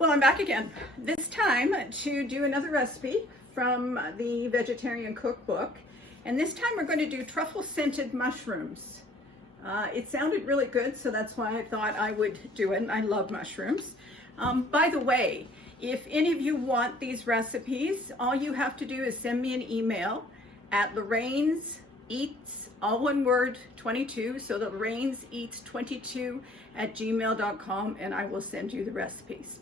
Well, I'm back again, this time to do another recipe from the Vegetarian Cookbook. And this time we're going to do truffle-scented mushrooms. It sounded really good, so that's why I thought I would do it, and I love mushrooms. By the way, if any of you want these recipes, all you have to do is send me an email at Lorraine's Eats, all one word, 22, so Lorraine's Eats 22 at gmail.com, and I will send you the recipes.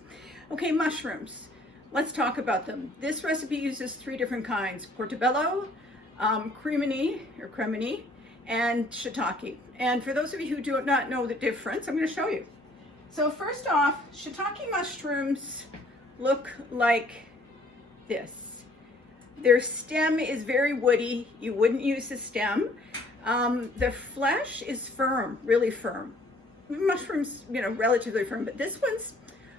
Okay, mushrooms. Let's talk about them. This recipe uses 3 different kinds: portobello, cremini, and shiitake. And for those of you who do not know the difference, I'm going to show you. So first off, shiitake mushrooms look like this. Their stem is very woody. You wouldn't use the stem. The flesh is firm, really firm. Mushrooms, relatively firm, but this one's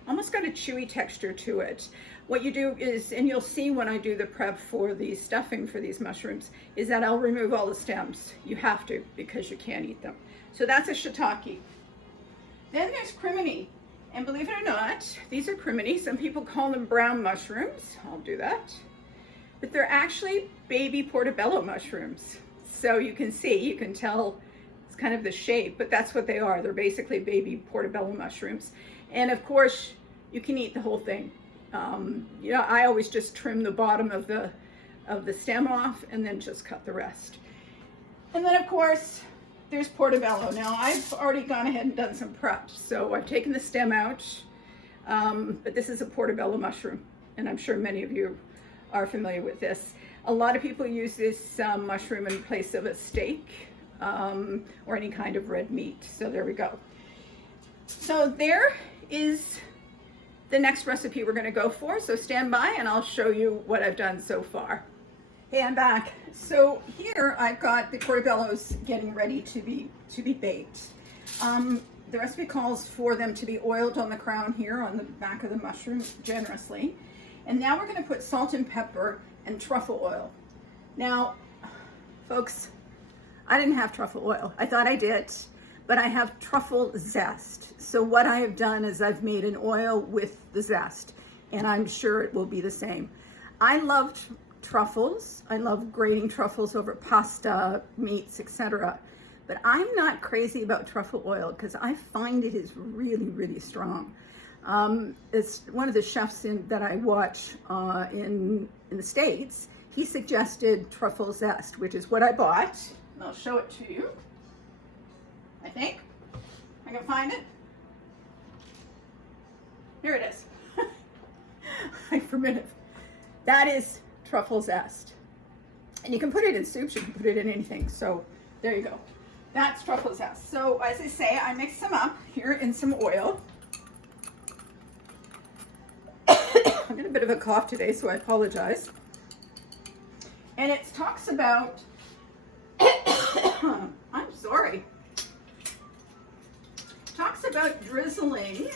almost got a chewy texture to it. What you do is, and you'll see when I do the prep for the stuffing for these mushrooms, is that I'll remove all the stems. You have to, because you can't eat them. So that's a shiitake. Then there's cremini. And believe it or not, these are cremini. Some people call them brown mushrooms. I'll do that. But they're actually baby portobello mushrooms. So you can see, you can tell it's kind of the shape, but that's what they are. They're basically baby portobello mushrooms. And of course, you can eat the whole thing. I always just trim the bottom of the stem off and then just cut the rest. And then of course, there's portobello. Now I've already gone ahead and done some prep. So I've taken the stem out, but this is a portobello mushroom. And I'm sure many of you are familiar with this. A lot of people use this mushroom in place of a steak or any kind of red meat. So there we go. So there is the next recipe we're going to go for. So stand by and I'll show you what I've done so far. Hey, I'm back. So here I've got the portobellos getting ready to be baked. The recipe calls for them to be oiled on the crown here on the back of the mushroom generously. And now we're going to put salt and pepper and truffle oil. Now, folks, I didn't have truffle oil. I thought I did, but I have truffle zest. So what I have done is I've made an oil with the zest, and I'm sure it will be the same. I love truffles. I love grating truffles over pasta, meats, etc. But I'm not crazy about truffle oil because I find it is really, really strong. It's one of the chefs that I watch in the States. He suggested truffle zest, which is what I bought. And I'll show it to you. I think I can find it. Here it is. Wait for a minute. That is truffle zest. And you can put it in soups, you can put it in anything. So there you go. That's truffle zest. So as I say, I mix them up here in some oil. I got a bit of a cough today, so I apologize. And it talks about, I'm sorry, talks about drizzling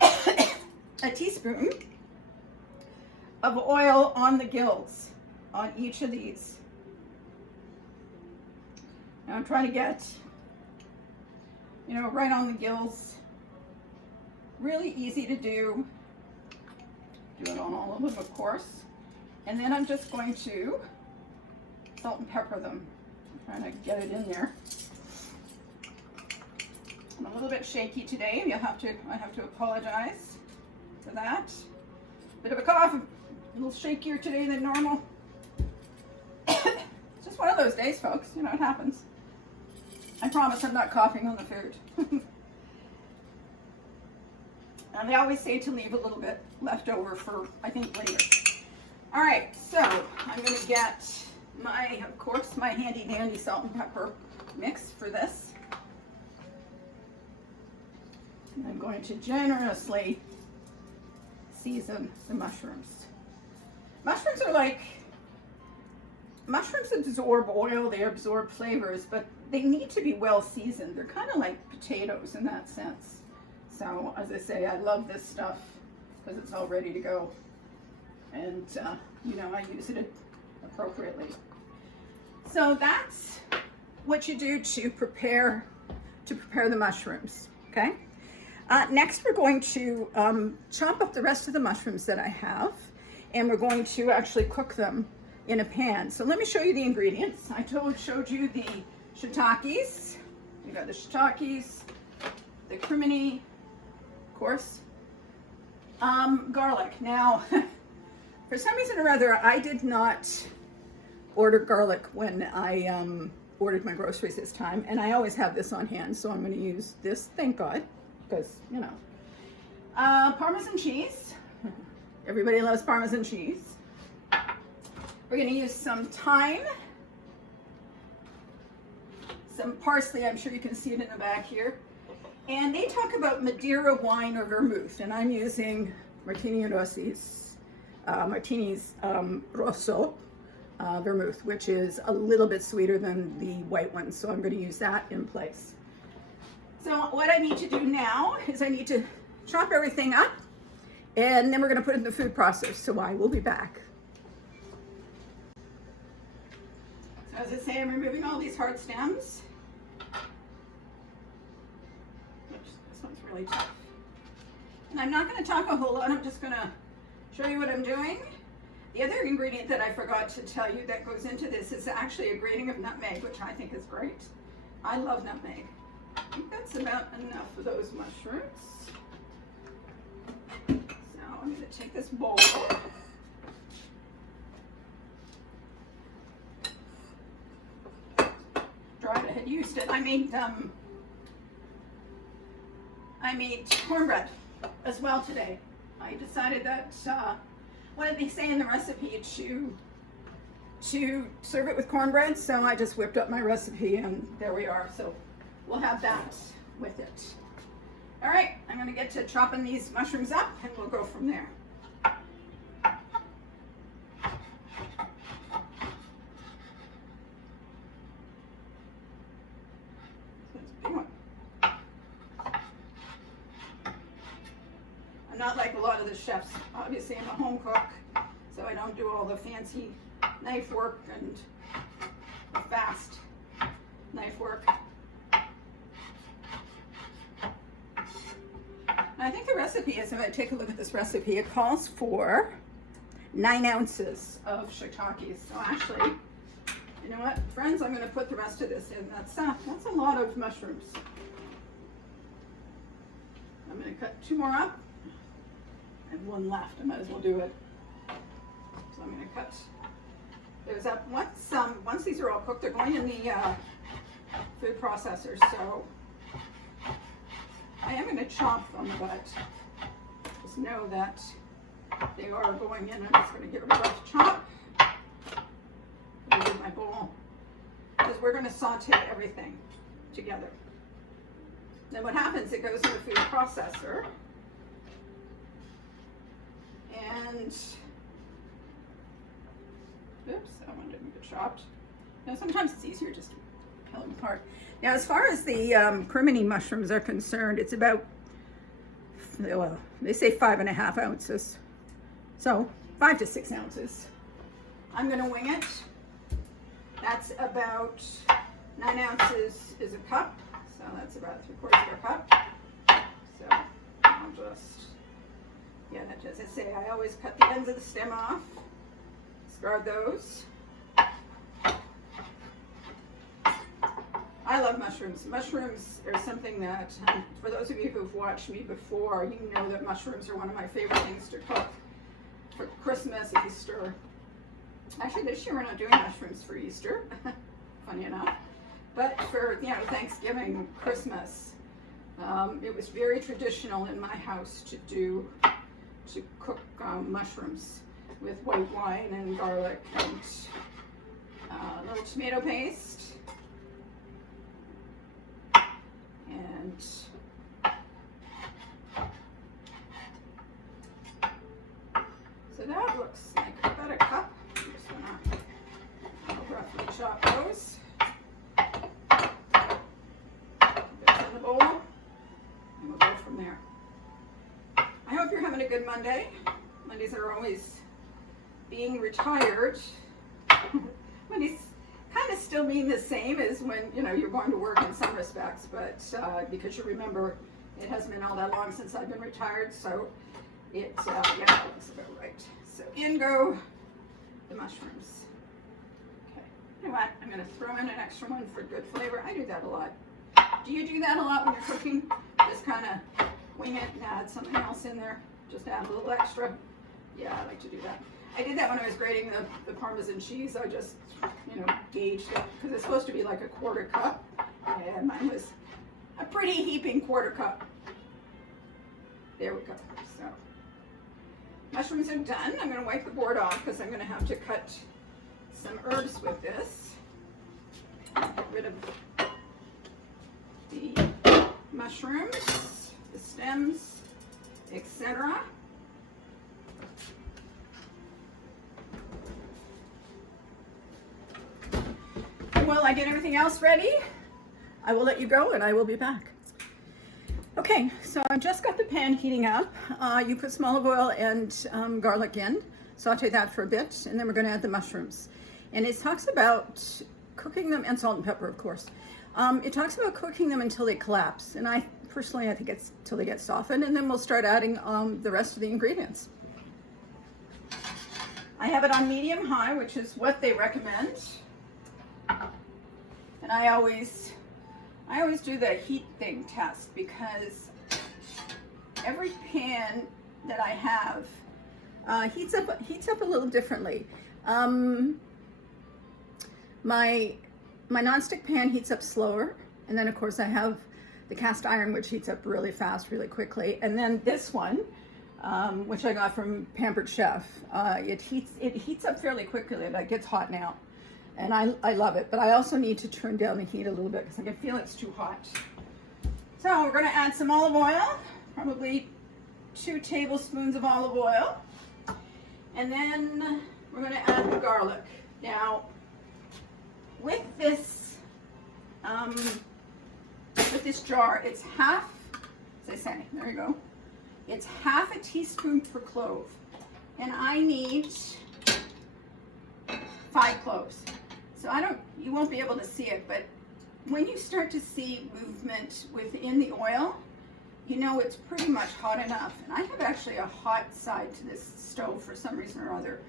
a teaspoon of oil on the gills on each of these. Now I'm trying to get, right on the gills. Really easy to do. Do it on all of them, of course. And then I'm just going to salt and pepper them. I'm trying to get it in there. I'm a little bit shaky today. I have to apologize for that. Bit of a cough, a little shakier today than normal. It's just one of those days, folks. It happens. I promise I'm not coughing on the food. And they always say to leave a little bit left over for, I think, later. All right, so I'm going to get of course, my handy dandy salt and pepper mix for this. And I'm going to generously season the mushrooms. Mushrooms absorb oil, they absorb flavors, but they need to be well seasoned. They're kind of like potatoes in that sense. So, as I say, I love this stuff because it's all ready to go. And, I use it appropriately. So that's what you do to prepare the mushrooms, okay? Next, we're going to chop up the rest of the mushrooms that I have, and we're going to actually cook them in a pan. So let me show you the ingredients. I showed you the shiitakes. We got the shiitakes, the crimini, of course, garlic. Now, for some reason or other, I did not order garlic when I ordered my groceries this time, and I always have this on hand, so I'm going to use this, thank God, because, you know. Parmesan cheese. Everybody loves Parmesan cheese. We're going to use some thyme, some parsley. I'm sure you can see it in the back here. And they talk about Madeira wine or vermouth, and I'm using Martini Rossi's, Martini's Rosso vermouth, which is a little bit sweeter than the white one, so I'm going to use that in place. So what I need to do now is I need to chop everything up, and then we're going to put it in the food processor, so I will be back. So as I say, I'm removing all these hard stems. Oops, this one's really tough. And I'm not going to talk a whole lot, I'm just going to show you what I'm doing. The other ingredient that I forgot to tell you that goes into this is actually a grating of nutmeg, which I think is great. I love nutmeg. I think that's about enough for those mushrooms. So I'm going to take this bowl. Dried, I had used it. I made cornbread as well today. I decided that what did they say in the recipe to serve it with cornbread, so I just whipped up my recipe and there we are. So we'll have that with it. All right, I'm going to get to chopping these mushrooms up and we'll go from there. I'm not like a lot of the chefs. Obviously, I'm a home cook, so I don't do all the fancy knife work and the fast knife work. And I think the recipe is, if I take a look at this recipe, it calls for 9 ounces of shiitakes. So actually, you know what, friends, I'm going to put the rest of this in. That's a lot of mushrooms. I'm going to cut 2 more up. And 1 left. I might as well do it. So I'm going to cut those up. Once these are all cooked, they're going in the food processor. So I am going to chop them, but just know that they are going in. I'm just going to give it a rough chop. Put it in my bowl because we're going to saute everything together. Then what happens? It goes in the food processor. And, oops, that one didn't get chopped. Now, sometimes it's easier just to peel them apart. Now, as far as the crimini mushrooms are concerned, it's about, well, they say 5.5 ounces. So, 5 to 6 ounces. I'm going to wing it. That's about 9 ounces is a cup. So, that's about 3/4 of a cup. So, I'll just... Yeah, as I say, I always cut the ends of the stem off, discard those. I love mushrooms. Mushrooms are something that, for those of you who've watched me before, you know that mushrooms are one of my favorite things to cook for Christmas, Easter. Actually, this year we're not doing mushrooms for Easter, funny enough. But for, you know, Thanksgiving, Christmas, it was very traditional in my house to cook mushrooms with white wine and garlic and a little tomato paste. And so that looks like about a cup. I'm just gonna roughly chop those. Put this in the bowl, and we'll go from there. I hope you're having a good Monday. Mondays are always being retired. Mondays kind of still mean the same as when, you know, you're going to work in some respects, but because you remember It hasn't been all that long since I've been retired, so it, yeah, that looks about right. So in go the mushrooms. Okay, you know what? I'm gonna throw in an extra one for good flavor. I do that a lot. Do you do that a lot when you're cooking? Just kind of wing it and add something else in there. Just add a little extra. Yeah, I like to do that. I did that when I was grating the Parmesan cheese. I just, you know, gauged it because it's supposed to be like a 1/4 cup, and mine was a pretty heaping 1/4 cup. There we go. So mushrooms are done. I'm going to wipe the board off because I'm going to have to cut some herbs with this. Get rid of the mushrooms, the stems, etc. And while I get everything else ready, I will let you go and I will be back. Okay, so I've just got the pan heating up. You put some olive oil and garlic in, saute that for a bit, and then we're going to add the mushrooms. And it talks about cooking them, and salt and pepper, of course. It talks about cooking them until they collapse, and I think it's till they get softened, and then we'll start adding the rest of the ingredients. I have it on medium-high, which is what they recommend. And I always do the heat thing test because every pan that I have heats up a little differently. My nonstick pan heats up slower, and then of course I have the cast iron, which heats up really fast, really quickly, and then this one, which I got from Pampered Chef, it heats up fairly quickly. It gets hot now. And I love it, but I also need to turn down the heat a little bit because I can feel it's too hot. So we're going to add some olive oil, probably 2 tablespoons of olive oil. And then we're going to add the garlic. Now, with this jar, it's half, as I say, there you go. It's half a teaspoon per clove. And I need 5 cloves. So you won't be able to see it, but when you start to see movement within the oil, you know it's pretty much hot enough. And I have actually a hot side to this stove for some reason or other.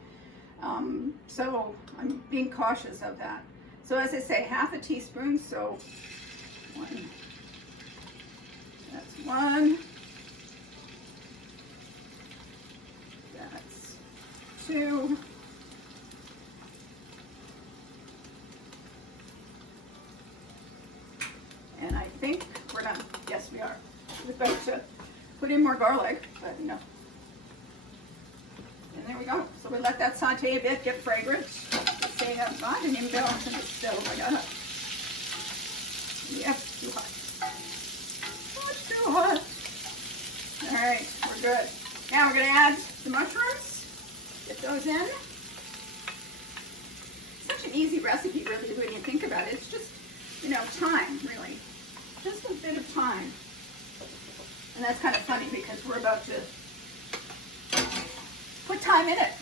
So I'm being cautious of that. So as I say, half a teaspoon, so that's 1. That's 2. And I think we're done. Yes, we are. We're about to put in more garlic, but no. And there we go. So we let that saute a bit, get fragrant. Say, I didn't even go onto the stove. I got it. Yep, too hot. Not too hot. All right, we're good. Now we're going to add the mushrooms. Get those in. Such an easy recipe, really, when you think about it. It's just, you know, time, really. Just a bit of time. And that's kind of funny because we're about to put time in it.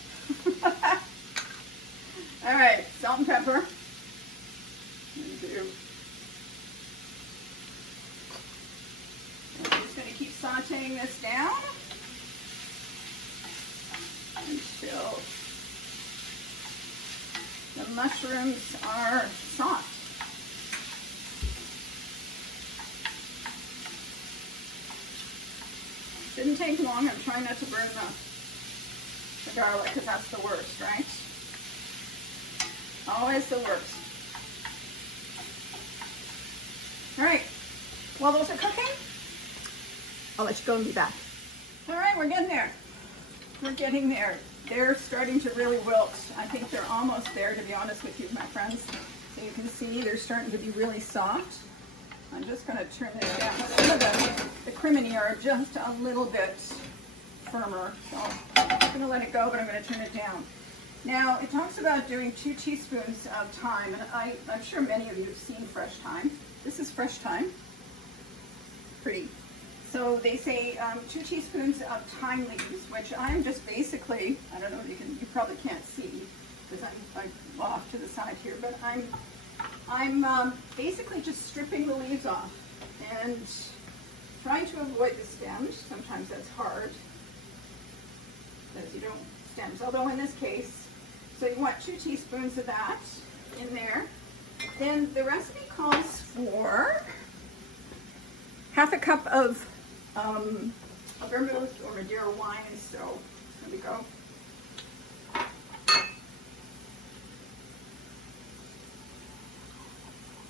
All right, salt and pepper. I'm just going to keep sauteing this down until the mushrooms are soft. Didn't take long. I'm trying not to burn the garlic because that's the worst, right? Always the worst. All right. While those are cooking, I'll let you go and be back. All right, we're getting there. We're getting there. They're starting to really wilt. I think they're almost there, to be honest with you, my friends. So you can see they're starting to be really soft. I'm just going to turn this down. Some of the crimini are just a little bit firmer. So I'm going to let it go, but I'm going to turn it down. Now, it talks about doing 2 teaspoons of thyme, and I'm sure many of you have seen fresh thyme. This is fresh thyme. Pretty. So they say 2 teaspoons of thyme leaves, which I'm just basically, I don't know if you probably can't see because I'm off to the side here, but I'm basically just stripping the leaves off and trying to avoid the stems. Sometimes that's hard because you don't stems, although in this case, so you want 2 teaspoons of that in there. Then the recipe calls for half a cup of vermouth or Madeira wine, so there we go.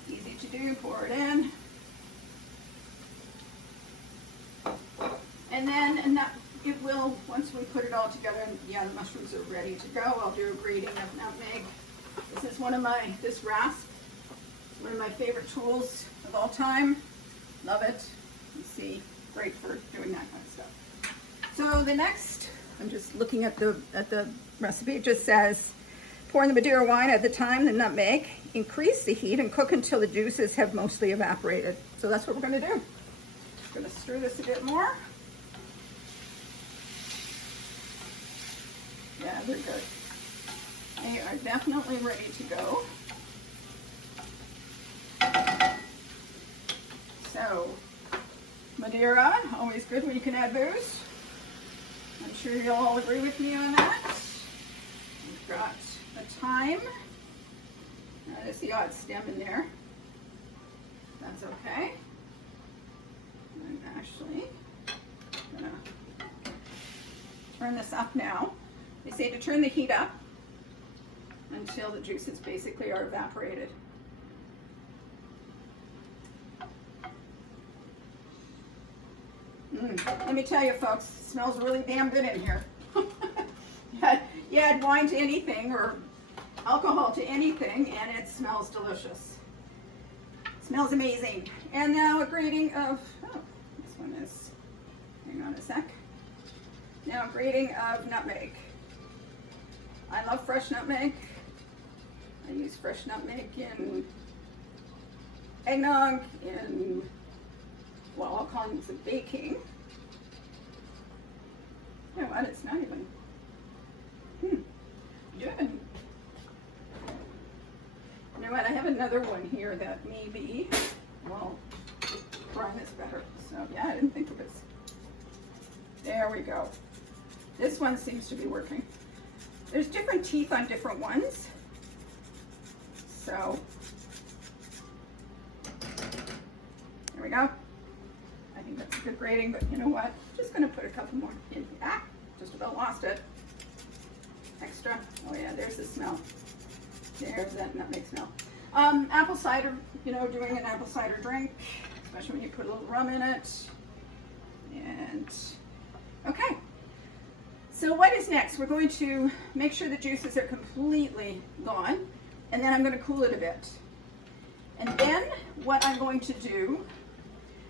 Easy to do, pour it in. And then it will, once we put it all together, yeah, the mushrooms are ready to go. I'll do a grating of nutmeg. This is this rasp, one of my favorite tools of all time. Love it. You see, great for doing that kind of stuff. So the next, I'm just looking at the recipe. It just says, pour in the Madeira wine at the time, the nutmeg, increase the heat and cook until the juices have mostly evaporated. So that's what we're going to do. I'm going to stir this a bit more. Yeah, very good. They are definitely ready to go. So, Madeira, always good when you can add booze. I'm sure you'll all agree with me on that. We've got a thyme. There's the odd stem in there. That's okay. I'm actually gonna turn this up now. They say to turn the heat up until the juices basically are evaporated. Let me tell you folks, it smells really damn good in here. You add wine to anything or alcohol to anything and it smells delicious. It smells amazing. And now a grating of, oh, this one is, hang on a sec. Now a grating of nutmeg. I love fresh nutmeg. I use fresh nutmeg in eggnog, in, well, all kinds of baking. You know what, it's not even, good. You know what, I have another one here that maybe, well, brine is better. So yeah, I didn't think of this. There we go. This one seems to be working. There's different teeth on different ones. So, there we go. I think that's a good grating, but you know what? I'm just gonna put a couple more in. Ah, just about lost it. Extra. Oh yeah, there's the smell. There's that nutmeg smell. Apple cider, you know, doing an apple cider drink, especially when you put a little rum in it. And, okay. So what is next? We're going to make sure the juices are completely gone, and then I'm going to cool it a bit. And then what I'm going to do,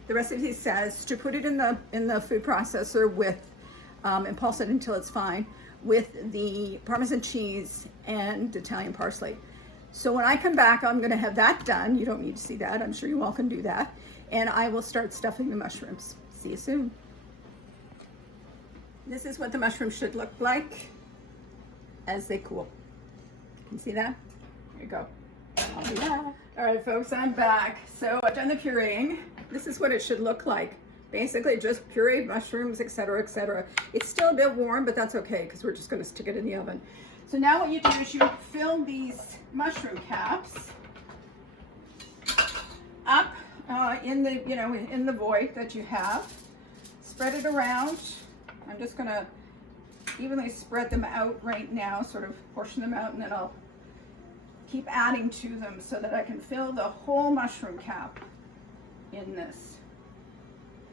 the recipe says to put it in the food processor with, and pulse it until it's fine, with the Parmesan cheese and Italian parsley. So when I come back, I'm going to have that done. You don't need to see that. I'm sure you all can do that. And I will start stuffing the mushrooms. See you soon. This is what the mushrooms should look like as they cool. Can you see that? There you go. I'll do that. All right, folks, I'm back. So I've done the pureeing. This is what it should look like. Basically just pureed mushrooms, etc., etc. It's still a bit warm, but that's okay because we're just going to stick it in the oven. So now what you do is you fill these mushroom caps up in the, you know, in the void that you have. Spread it around. I'm just going to evenly spread them out right now, sort of portion them out, and then I'll keep adding to them so that I can fill the whole mushroom cap in this.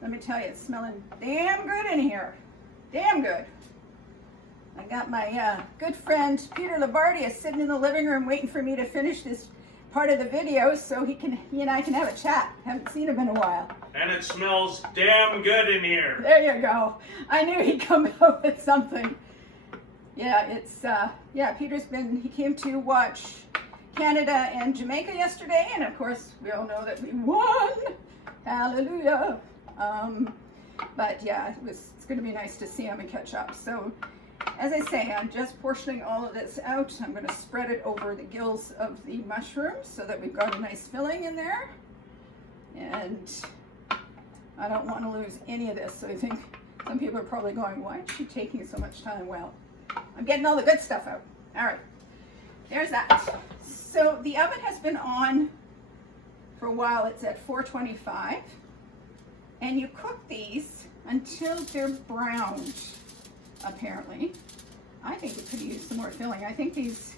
Let me tell you, it's smelling damn good in here. Damn good. I got my good friend Peter Labardia sitting in the living room waiting for me to finish this part of the video so he and I can have a chat. Haven't seen him in a while. And it smells damn good in here. There you go. I knew he'd come up with something. Yeah, it's, yeah, he came to watch Canada and Jamaica yesterday, and of course, we all know that we won. Hallelujah. But yeah, it's going to be nice to see him and catch up. So, as I say, I'm just portioning all of this out. I'm going to spread it over the gills of the mushrooms so that we've got a nice filling in there. And I don't want to lose any of this. So I think some people are probably going, why is she taking so much time? Well, I'm getting all the good stuff out. All right, there's that. So the oven has been on for a while. It's at 425. And you cook these until they're browned, apparently. I think it could use some more filling. I think these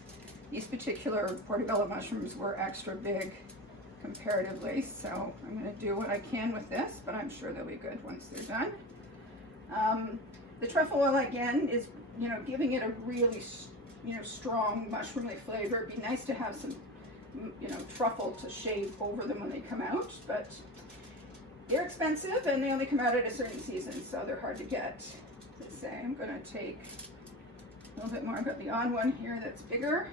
particular portobello mushrooms were extra big comparatively, so I'm going to do what I can with this, but I'm sure they'll be good once they're done. The truffle oil, again, is, you know, giving it a really, you know, strong mushroomy flavor. It'd be nice to have some, you know, truffle to shave over them when they come out, but they're expensive and they only come out at a certain season, so they're hard to get. Let's say I'm going to take a little bit more. I've got the odd one here that's bigger.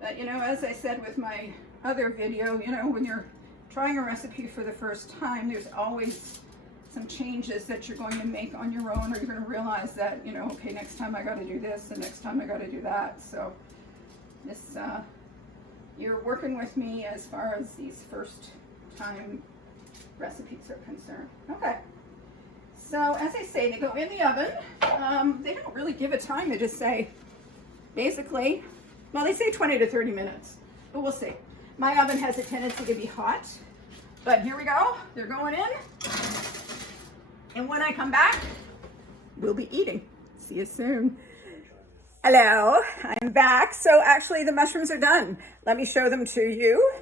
But, you know, as I said with my other video, you know, when you're trying a recipe for the first time, there's always some changes that you're going to make on your own, or you're going to realize that, you know, okay, next time I got to do this, and next time I got to do that. So this, you're working with me as far as these first time recipes are concerned. Okay. So as I say, they go in the oven. They don't really give a time. They just say, basically, well, they say 20 to 30 minutes, but we'll see. My oven has a tendency to be hot, but here we go. They're going in. And when I come back, we'll be eating. See you soon. Hello, I'm back. So actually the mushrooms are done. Let me show them to you.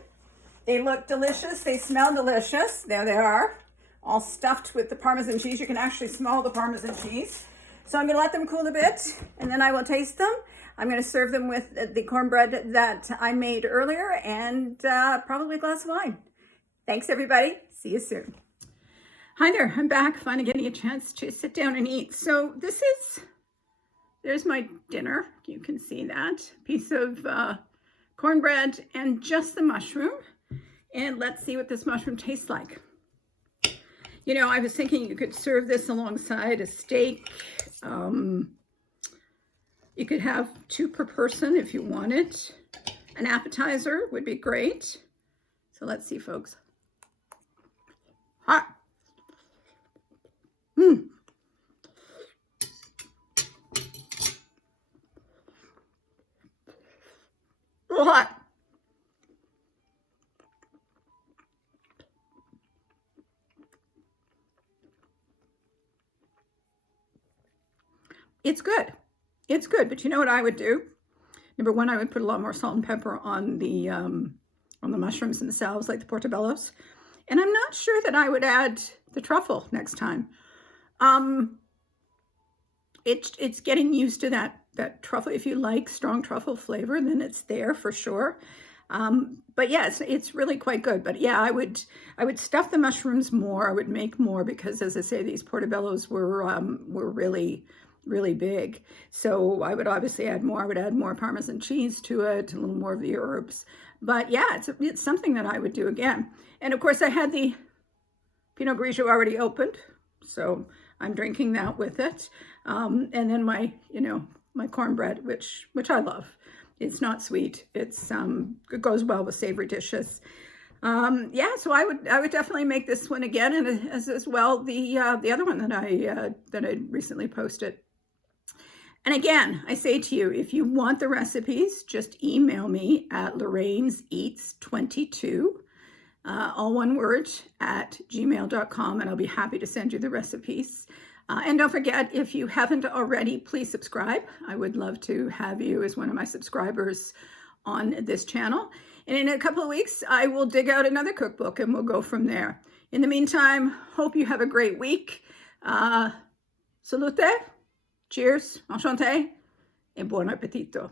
They look delicious. They smell delicious. There they are, all stuffed with the Parmesan cheese. You can actually smell the Parmesan cheese. So I'm going to let them cool a bit, and then I will taste them. I'm going to serve them with the cornbread that I made earlier and probably a glass of wine. Thanks, everybody. See you soon. Hi there. I'm back, finally getting a chance to sit down and eat. So there's my dinner. You can see that. Piece of cornbread and just the mushroom. And let's see what this mushroom tastes like. You know, I was thinking you could serve this alongside a steak. You could have 2 per person if you wanted. An appetizer would be great. So let's see, folks. Hot. Hot. It's good. It's good, but you know what I would do? Number one, I would put a lot more salt and pepper on the mushrooms themselves, like the portobellos. And I'm not sure that I would add the truffle next time. It's getting used to that truffle. If you like strong truffle flavor, then it's there for sure. But yes, it's really quite good. But yeah, I would stuff the mushrooms more. I would make more because, as I say, these portobellos were really big. So I would obviously add more. I would add more Parmesan cheese to it, a little more of the herbs. But yeah, it's something that I would do again. And of course, I had the Pinot Grigio already opened, so I'm drinking that with it. And then my cornbread, which I love. It's not sweet. It goes well with savory dishes. Yeah, so I would definitely make this one again, and as well the other one that I recently posted. And again, I say to you, if you want the recipes, just email me at lorraineseats22, all one word, at gmail.com, and I'll be happy to send you the recipes. And don't forget, if you haven't already, please subscribe. I would love to have you as one of my subscribers on this channel. And in a couple of weeks, I will dig out another cookbook and we'll go from there. In the meantime, hope you have a great week. Salute, cheers, enchanté, et buon appetito.